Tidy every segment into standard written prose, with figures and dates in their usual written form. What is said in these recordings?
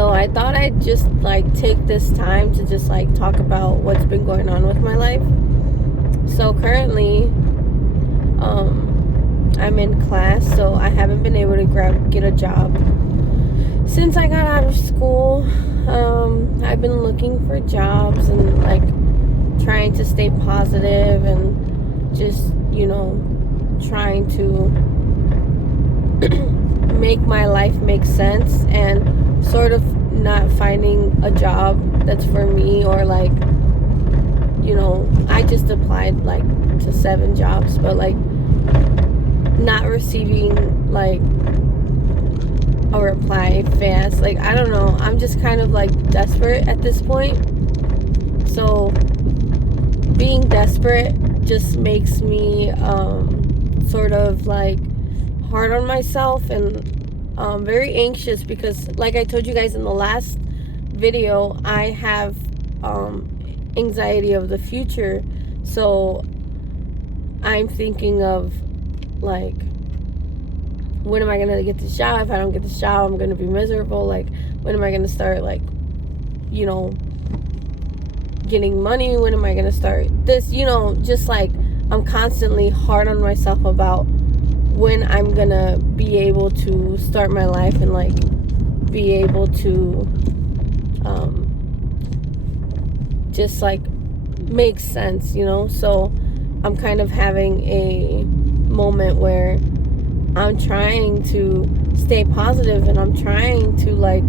So I thought I'd just like take this time to just like talk about what's been going on with my life. So currently, I'm in class, so I haven't been able to get a job since I got out of school. I've been looking for jobs and like trying to stay positive and just, trying to make my life make sense, and sort of not finding a job that's for me, or like, I just applied like to 7 jobs, but like not receiving like a reply fast. Like, I don't know, I'm just kind of like desperate at this point. So being desperate just makes me sort of like hard on myself and very anxious, because like I told you guys in the last video, I have anxiety of the future. So I'm thinking of like, when am I gonna get this job? If I don't get this job, I'm gonna be miserable. Like, when am I gonna start like, getting money? When am I gonna start this? Just like, I'm constantly hard on myself about when I'm gonna be able to start my life and like be able to just like make sense, So I'm kind of having a moment where I'm trying to stay positive, and I'm trying to like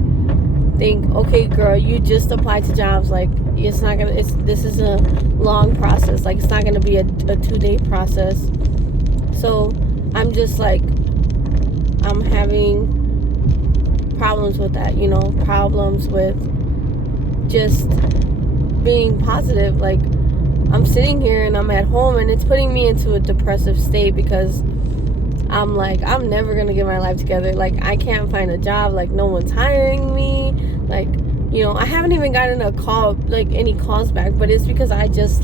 think, okay girl, you just applied to jobs, like this is a long process, like it's not gonna be a 2-day process. So I'm just like, I'm having problems with that, problems with just being positive. Like, I'm sitting here and I'm at home, and it's putting me into a depressive state, because I'm like, I'm never gonna get my life together. Like, I can't find a job, like no one's hiring me. Like, I haven't even gotten a call, like any calls back, but it's because I just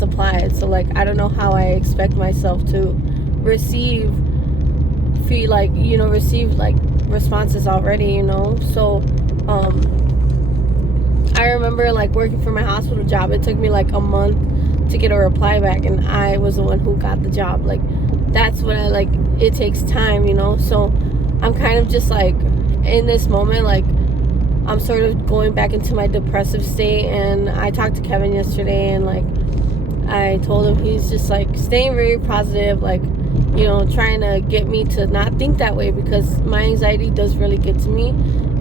applied. So like, I don't know how I expect myself to receive like responses already, So I remember like working for my hospital job, it took me like a month to get a reply back, and I was the one who got the job. Like, that's what I like, it takes time, So I'm kind of just like in this moment, like I'm sort of going back into my depressive state. And I talked to Kevin yesterday, and like I told him, he's just like staying very positive, like, trying to get me to not think that way, because my anxiety does really get to me.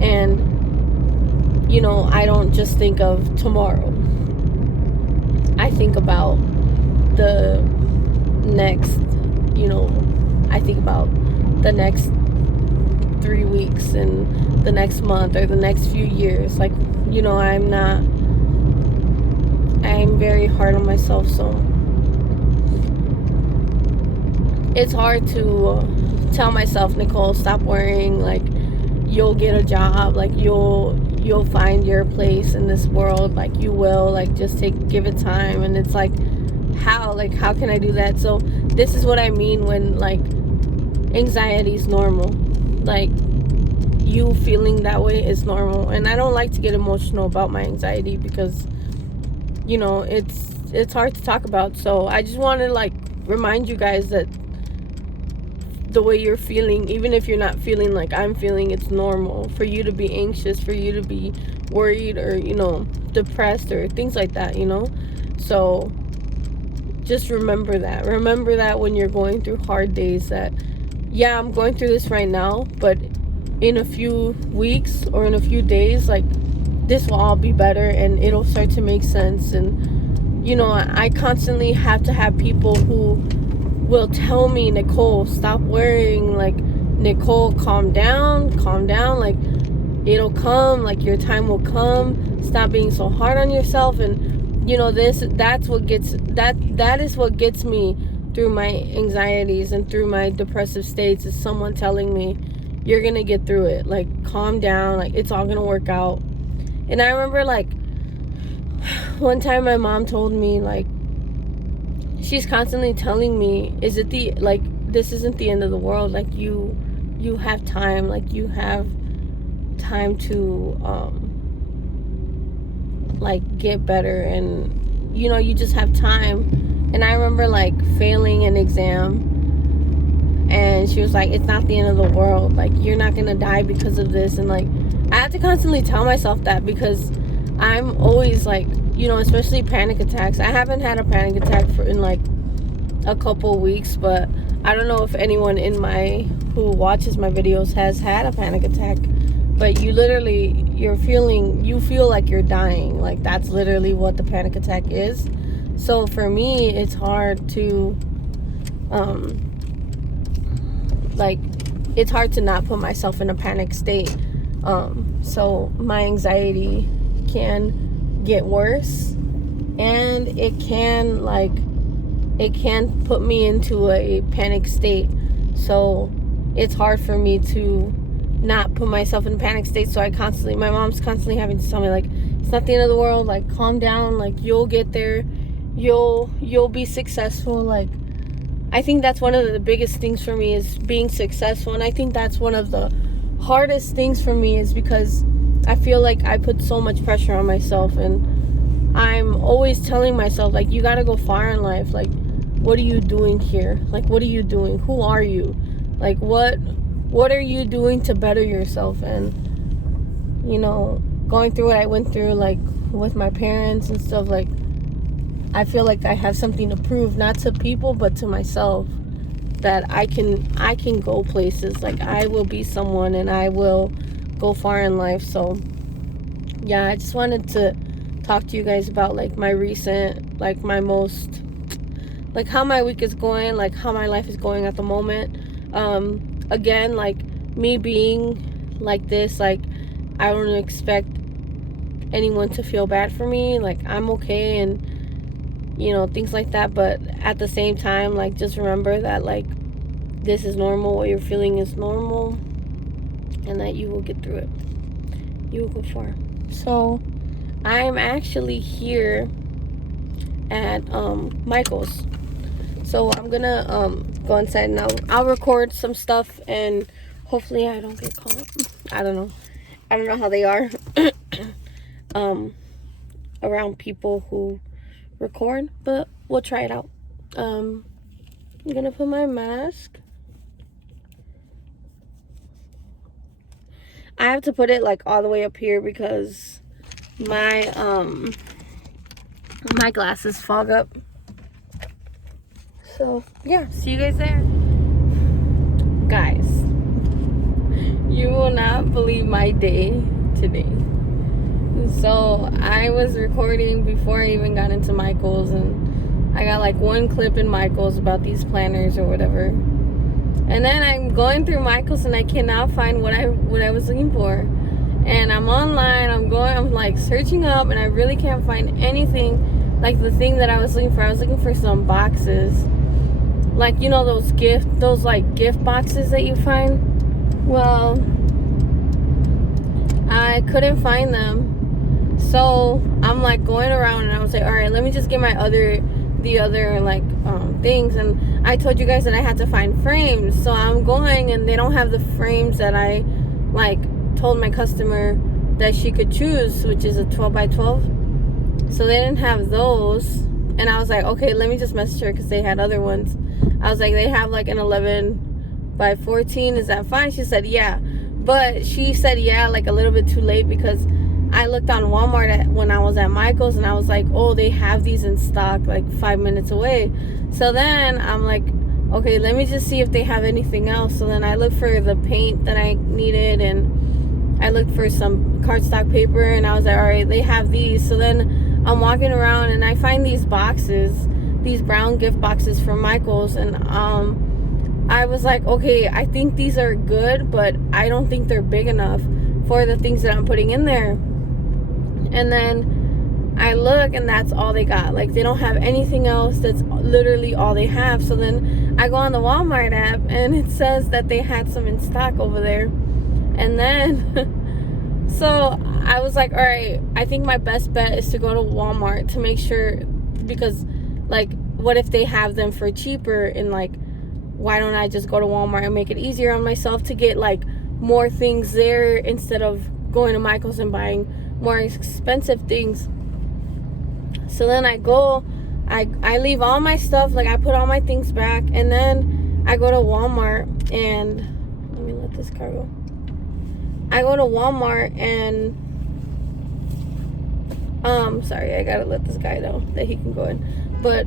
And I don't just think of tomorrow, I think about the next, I think about the next 3 weeks and the next month or the next few years. Like, I'm very hard on myself. So it's hard to tell myself, Nicole, stop worrying, like you'll get a job, like you'll find your place in this world, like you will, like just give it time. And it's like, how can I do that? So this is what I mean when like anxiety is normal. Like, you feeling that way is normal. And I don't like to get emotional about my anxiety, because it's hard to talk about. So I just want to like remind you guys that the way you're feeling, even if you're not feeling like I'm feeling, it's normal for you to be anxious, for you to be worried, or depressed, or things like that. So just remember that when you're going through hard days, that yeah, I'm going through this right now, but in a few weeks or in a few days, like this will all be better, and it'll start to make sense. And I constantly have to have people who will tell me, Nicole, stop worrying, like Nicole, calm down, like it'll come, like your time will come, stop being so hard on yourself. And that is what gets me through my anxieties and through my depressive states, is someone telling me, you're gonna get through it, like calm down, like it's all gonna work out. And I remember like one time my mom told me, like, she's constantly telling me, this isn't the end of the world, like you have time, like you have time to like get better, and you know, you just have time. And I remember like failing an exam, and she was like, it's not the end of the world, like you're not gonna die because of this. And like I have to constantly tell myself that, because I'm always like, you know, especially panic attacks. I haven't had a panic attack in like a couple weeks, but I don't know if anyone who watches my videos has had a panic attack. But you feel like you're dying. Like that's literally what the panic attack is. So for me, it's hard to it's hard to not put myself in a panic state. So my anxiety can get worse, and it can put me into a panic state. So it's hard for me to not put myself in a panic state. So my mom's constantly having to tell me, like, it's not the end of the world, like calm down, like you'll get there, you'll be successful. Like I think that's one of the biggest things for me, is being successful. And I think that's one of the hardest things for me, is because I feel like I put so much pressure on myself, and I'm always telling myself, like, you gotta go far in life. Like, what are you doing here? Like, what are you doing? Who are you? Like, what are you doing to better yourself? And, you know, going through what I went through, like, with my parents and stuff, like, I feel like I have something to prove, not to people, but to myself, that I can go places. Like, I will be someone, and I will go far in life. So, yeah, I just wanted to talk to you guys about, like, my recent, like, my most, like, how my week is going, like, how my life is going at the moment. Again, like, me being like this, like, I don't expect anyone to feel bad for me. Like, I'm okay, and, you know, things like that. But at the same time, like, just remember that, like, this is normal. What you're feeling is normal, and that you will get through it. You will go far. So, I'm actually here at Michael's. So I'm gonna go inside, and I'll record some stuff, and hopefully I don't get caught. I don't know how they are around people who record, but we'll try it out. I'm gonna put my mask. I have to put it like all the way up here, because my glasses fog up. So yeah, see you guys there. Guys, you will not believe my day today. So I was recording before I even got into Michael's, and I got like one clip in Michael's about these planners or whatever. And then I'm going through Michael's, and I cannot find what I was looking for. And I'm online, I'm like searching up, and I really can't find anything like the thing that I was looking for. I was looking for some boxes. Like, you know, those gift boxes that you find? Well, I couldn't find them. So I'm like going around, and I was like, all right, let me just get the other like things. And I told you guys that I had to find frames. So I'm going, and they don't have the frames that I like told my customer that she could choose, which is a 12 by 12. So they didn't have those. And I was like, okay, let me just message her, because they had other ones. I was like, they have like an 11 by 14. Is that fine? She said, yeah. But she said, yeah, like a little bit too late, because I looked on Walmart when I was at Michael's, and I was like, oh, they have these in stock like 5 minutes away. So then I'm like, okay, let me just see if they have anything else. So then I looked for the paint that I needed, and I looked for some cardstock paper, and I was like, all right, they have these. So then I'm walking around, and I find these boxes, these brown gift boxes from Michael's, and I was like, okay, I think these are good, but I don't think they're big enough for the things that I'm putting in there. And then I look, and that's all they got. Like, they don't have anything else. That's literally all they have. So then I go on the Walmart app, and it says that they had some in stock over there. And then so I was like, all right, I think my best bet is to go to Walmart to make sure, because like, what if they have them for cheaper? And like, why don't I just go to Walmart and make it easier on myself to get like more things there, instead of going to Michael's and buying more expensive things. So then I go, I leave all my stuff, like I put all my things back, and then I go to Walmart and let me let this car go. I go to Walmart and sorry, I gotta let this guy know that he can go in. But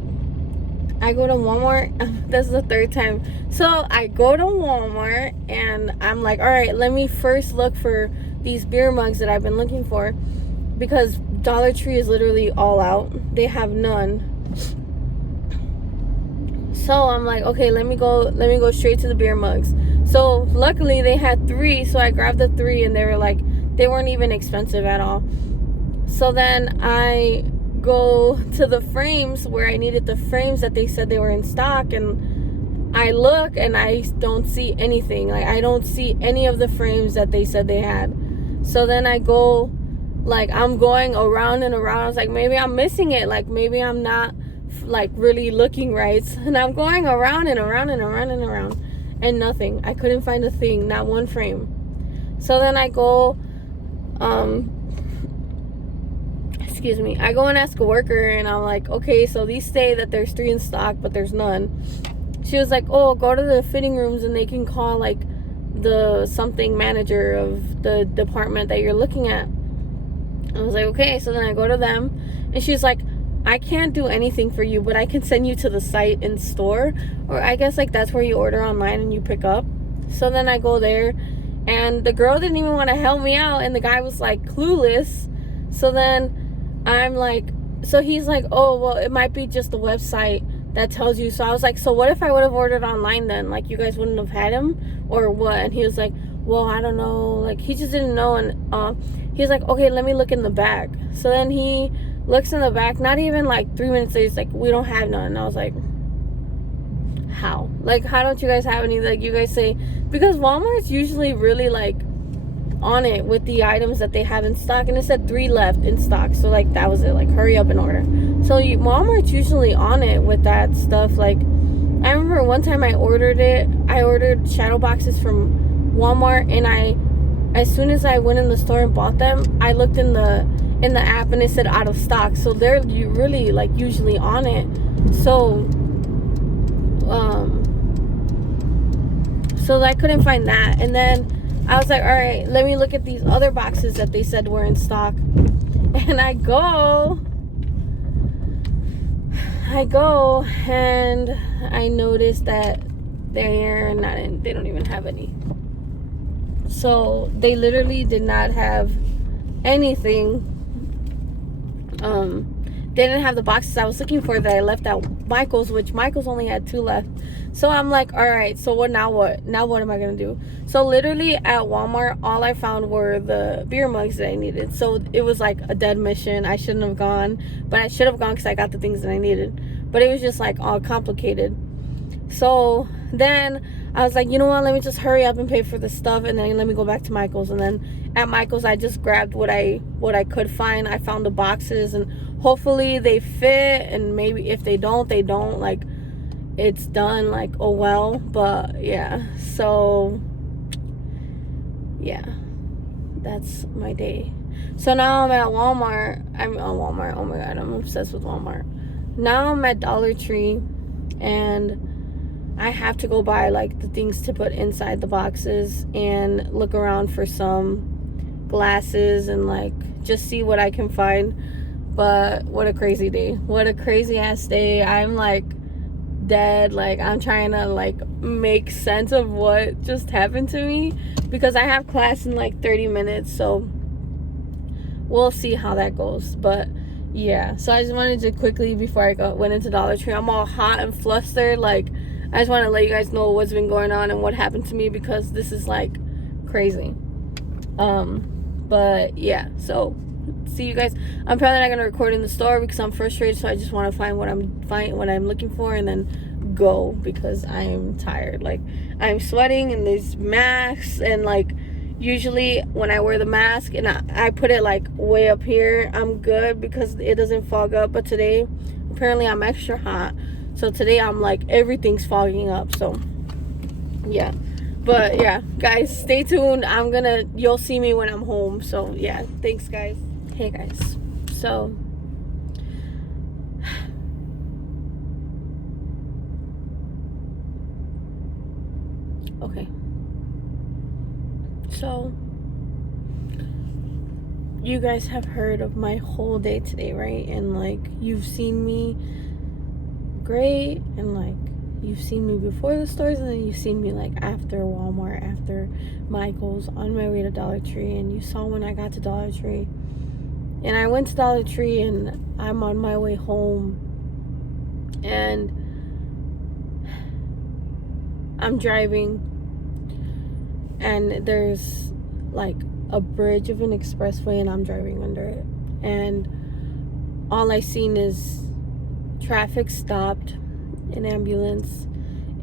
I go to Walmart. This is the third time. So I go to Walmart and I'm like, all right, let me first look for these beer mugs that I've been looking for, because Dollar Tree is literally all out. They have none. So I'm like, okay, let me go straight to the beer mugs. So luckily they had 3, so I grabbed the 3 and they weren't even expensive at all. So then I go to the frames where I needed the frames that they said they were in stock, and I look and I don't see anything. Like I don't see any of the frames that they said they had. So then I go, like I'm going around and around. I was like, maybe I'm missing it. Like maybe I'm not like really looking right. And I'm going around and around and around and around and nothing. I couldn't find a thing, not one frame. So then I go, excuse me, I go and ask a worker and I'm like, okay, so these say that there's 3 in stock, but there's none. She was like, oh, go to the fitting rooms and they can call like the something manager of the department that you're looking at. I was like, okay. So then I go to them and she's like, I can't do anything for you, but I can send you to the site in store, or I guess like that's where you order online and you pick up. So then I go there and the girl didn't even want to help me out and the guy was like clueless. So then I'm like, so he's like, oh, well, it might be just the website that tells you. So I was like, so what if I would have ordered online then? Like you guys wouldn't have had him or what? And he was like, well, I don't know. Like he just didn't know. And he was like, okay, let me look in the back. So then he looks in the back, not even like 3 minutes later, he's like, we don't have none. And I was like, how? Like, how don't you guys have any? Like you guys say, because Walmart's usually really like on it with the items that they have in stock, and it said 3 left in stock, so like that was it, like hurry up and order. So Walmart's usually on it with that stuff. Like I remember one time I ordered shadow boxes from Walmart, and as soon as I went in the store and bought them, I looked in the app and it said out of stock. So they're really like usually on it. So so I couldn't find that. And then I was like, all right, let me look at these other boxes that they said were in stock. And I go and I noticed that they're not in, they don't even have any. So they literally did not have anything. They didn't have the boxes I was looking for that I left at Michael's, which Michael's only had 2 left. So I'm like, all right, so what now? What am I gonna do? So literally at Walmart, all I found were the beer mugs that I needed. So it was like a dead mission. I shouldn't have gone, but I should have gone because I got the things that I needed. But it was just like all complicated. So then I was like, you know what, let me just hurry up and pay for the stuff, and then let me go back to Michael's. And then at Michael's I just grabbed what I could find. I found the boxes, and hopefully they fit, and maybe if they don't, they don't. Like it's done, like oh well. But yeah, so yeah, that's my day. So now I'm at Walmart. I'm on Walmart. Oh my god, I'm obsessed with Walmart. Now I'm at Dollar Tree and I have to go buy like the things to put inside the boxes and look around for some glasses and like just see what I can find. But what a crazy day. What a crazy ass day. I'm like dead. Like I'm trying to like make sense of what just happened to me because I have class in like 30 minutes. So we'll see how that goes. But yeah, so I just wanted to quickly, before I went into Dollar Tree, I'm all hot and flustered. Like I just want to let you guys know what's been going on and what happened to me because this is like crazy. But yeah, so see you guys. I'm probably not gonna record in the store because I'm frustrated, so I just want to find what I'm looking for and then go because I am tired. Like I'm sweating and there's masks, and like usually when I wear the mask and I put it like way up here, I'm good because it doesn't fog up. But today apparently I'm extra hot, so today I'm like everything's fogging up. So yeah, But yeah, guys, stay tuned. You'll see me when I'm home. So yeah, thanks, guys. Hey, guys. So okay. So you guys have heard of my whole day today, right? And like, you've seen me great, and like, you've seen me before the stores, and then you've seen me like after Walmart, after Michael's, on my way to Dollar Tree, and you saw when I got to Dollar Tree. And I went to Dollar Tree, and I'm on my way home, and I'm driving, and there's like a bridge of an expressway, and I'm driving under it, and all I seen is traffic stopped, an ambulance,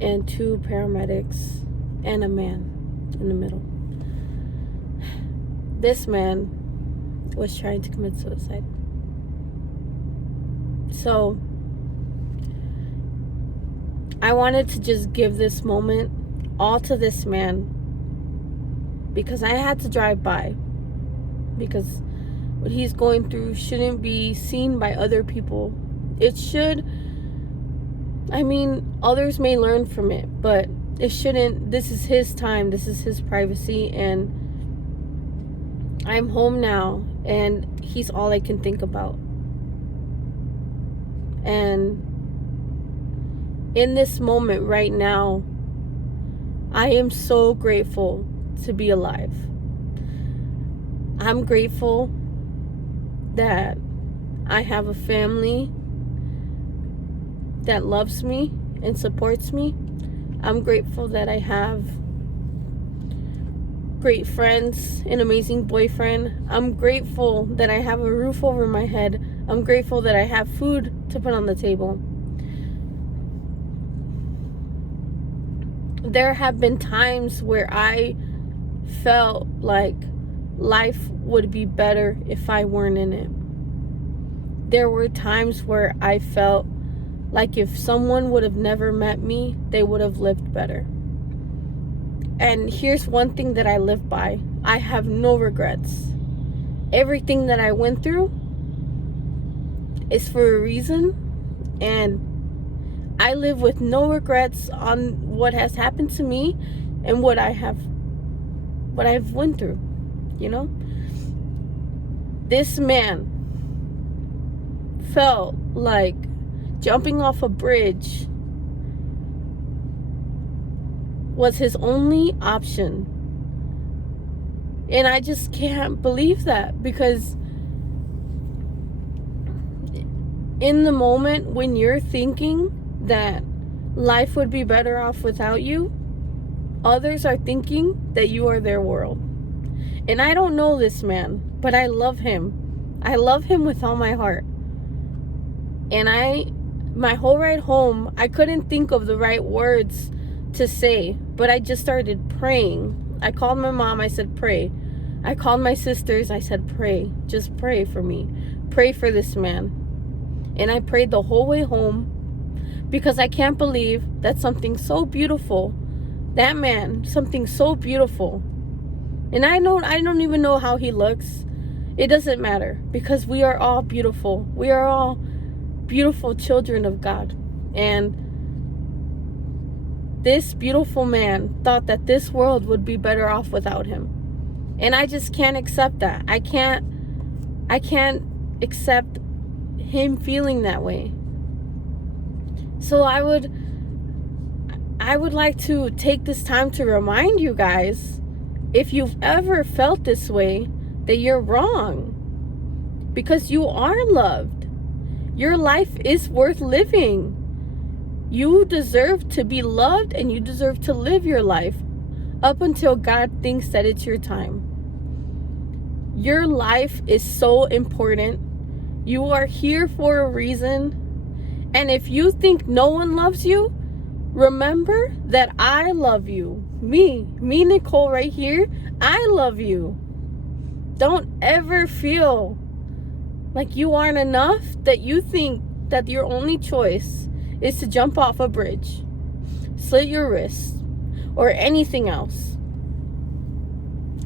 and 2 paramedics, and a man in the middle. This man was trying to commit suicide. So I wanted to just give this moment all to this man, because I had to drive by, because what he's going through shouldn't be seen by other people. It should, I mean, others may learn from it, but it shouldn't. This is his time, this is his privacy, and I'm home now, and he's all I can think about. And in this moment right now, I am so grateful to be alive. I'm grateful that I have a family that loves me and supports me. I'm grateful that I have great friends, an amazing boyfriend. I'm grateful that I have a roof over my head. I'm grateful that I have food to put on the table. There have been times where I felt like life would be better if I weren't in it. There were times where I felt like if someone would have never met me, they would have lived better. And here's one thing that I live by. I have no regrets. Everything that I went through is for a reason, and I live with no regrets on what has happened to me and what I've went through, you know? This man felt like jumping off a bridge was his only option. And I just can't believe that, because in the moment when you're thinking that life would be better off without you, others are thinking that you are their world. And I don't know this man, but I love him. I love him with all my heart. And my whole ride home, I couldn't think of the right words to say, but I just started praying. I called my mom, I said, pray. I called my sisters, I said, pray. Just pray for me. Pray for this man. And I prayed the whole way home, because I can't believe that something so beautiful, that man, something so beautiful, and I don't even know how he looks. It doesn't matter, because we are all beautiful. We are all beautiful children of God. And this beautiful man thought that this world would be better off without him. And I just can't accept that. I can't accept him feeling that way. So I would like to take this time to remind you guys, if you've ever felt this way, that you're wrong, because you are loved. Your life is worth living. You deserve to be loved, and you deserve to live your life up until God thinks that it's your time. Your life is so important. You are here for a reason. And if you think no one loves you, remember that I love you. Me, Nicole right here, I love you. Don't ever feel like you aren't enough, that you think that your only choice is to jump off a bridge, slit your wrists, or anything else.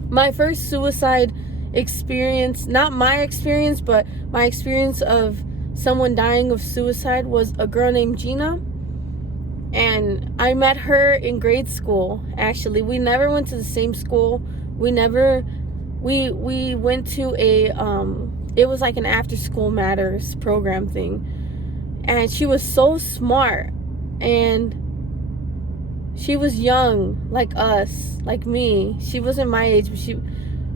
My first suicide experience, not my experience, but my experience of someone dying of suicide, was a girl named Gina. And I met her in grade school. Actually, we never went to the same school. We went to a it was like an after school matters program thing. And she was so smart, and she was young, like us, like me. She wasn't my age, but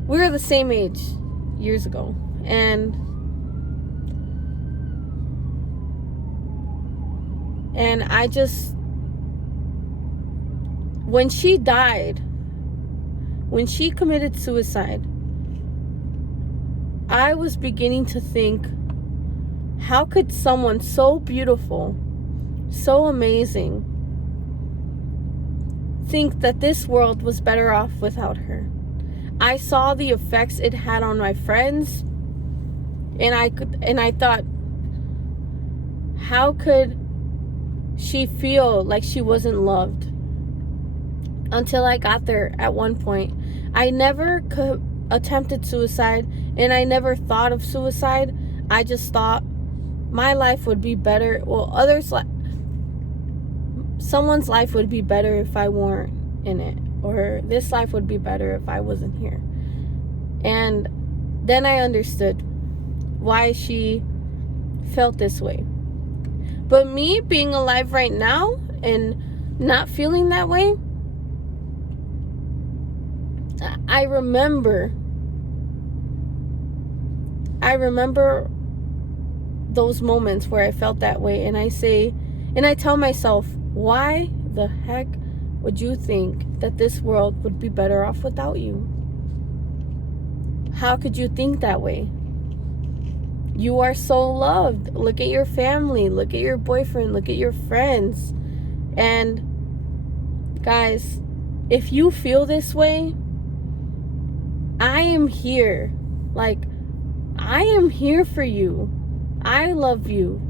we were the same age years ago. And I just, when she died, when she committed suicide, I was beginning to think, how could someone so beautiful, so amazing, think that this world was better off without her? I saw the effects it had on my friends, and I thought, how could she feel like she wasn't loved? Until I got there at one point. I never attempted suicide, and I never thought of suicide. I just thought my life would be better. Well, someone's life would be better if I weren't in it, or this life would be better if I wasn't here. And then I understood why she felt this way. But me being alive right now and not feeling that way, I remember those moments where I felt that way, and I tell myself, why the heck would you think that this world would be better off without you? How could you think that way? You are so loved. Look at your family, look at your boyfriend, look at your friends. And guys, if you feel this way, I am here. Like, I am here for you. I love you.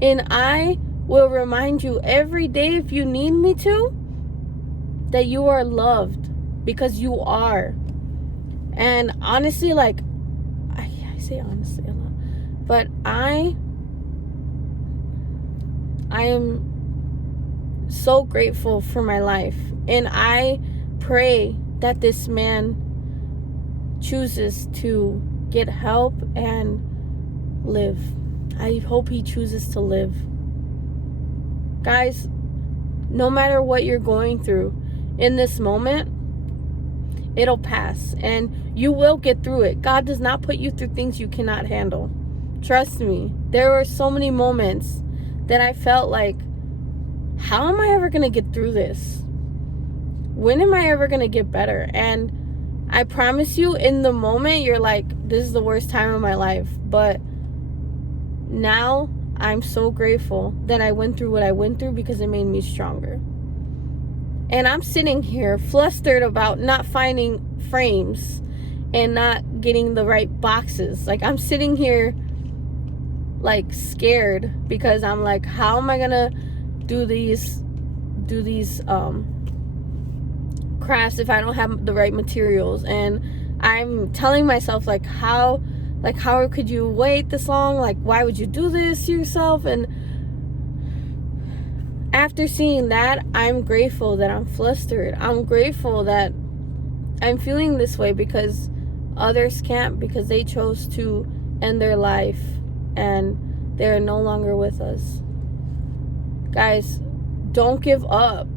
And I will remind you every day, if you need me to, that you are loved, because you are. And honestly, like, I say honestly a lot, but I am so grateful for my life. And I pray that this man chooses to get help and live. I hope he chooses to live. Guys, no matter what you're going through in this moment, it'll pass, and you will get through it. God does not put you through things you cannot handle. Trust me. There were so many moments that I felt like, how am I ever going to get through this? When am I ever going to get better? And I promise you, in the moment, you're like, this is the worst time of my life. But now I'm so grateful that I went through what I went through, because it made me stronger. And I'm sitting here flustered about not finding frames and not getting the right boxes. Like, I'm sitting here like scared, because I'm like, how am I gonna do these crafts if I don't have the right materials? And I'm telling myself, like, how could you wait this long? Like, why would you do this to yourself? And after seeing that, I'm grateful that I'm flustered. I'm grateful that I'm feeling this way, because others can't, because they chose to end their life and they're no longer with us. Guys, don't give up.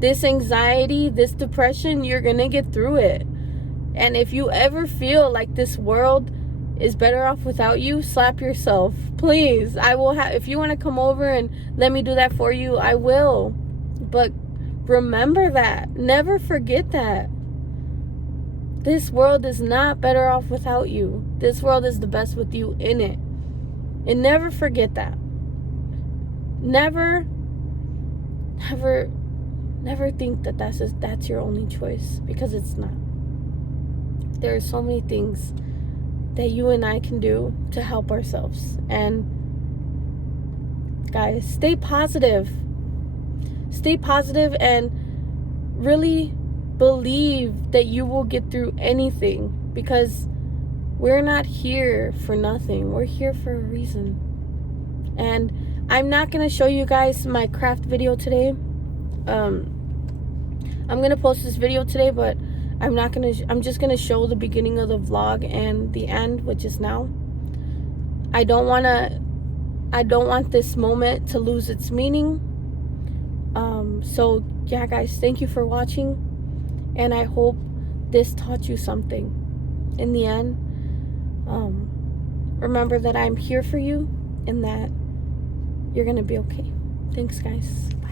This anxiety, this depression, you're gonna get through it. And if you ever feel like this world is better off without you, slap yourself. Please, I will if you want to come over and let me do that for you, I will. But remember that. Never forget that. This world is not better off without you. This world is the best with you in it. And never forget that. Never think that that's your only choice, because it's not. There are so many things that you and I can do to help ourselves. And guys, stay positive. Stay positive, and really believe that you will get through anything, because we're not here for nothing. We're here for a reason. And I'm not going to show you guys my craft video today. I'm going to post this video today, but I'm just going to show the beginning of the vlog and the end, which is now. I don't want this moment to lose its meaning. So yeah, guys, thank you for watching, and I hope this taught you something. In the end, remember that I'm here for you and that you're gonna be okay. Thanks, guys. Bye.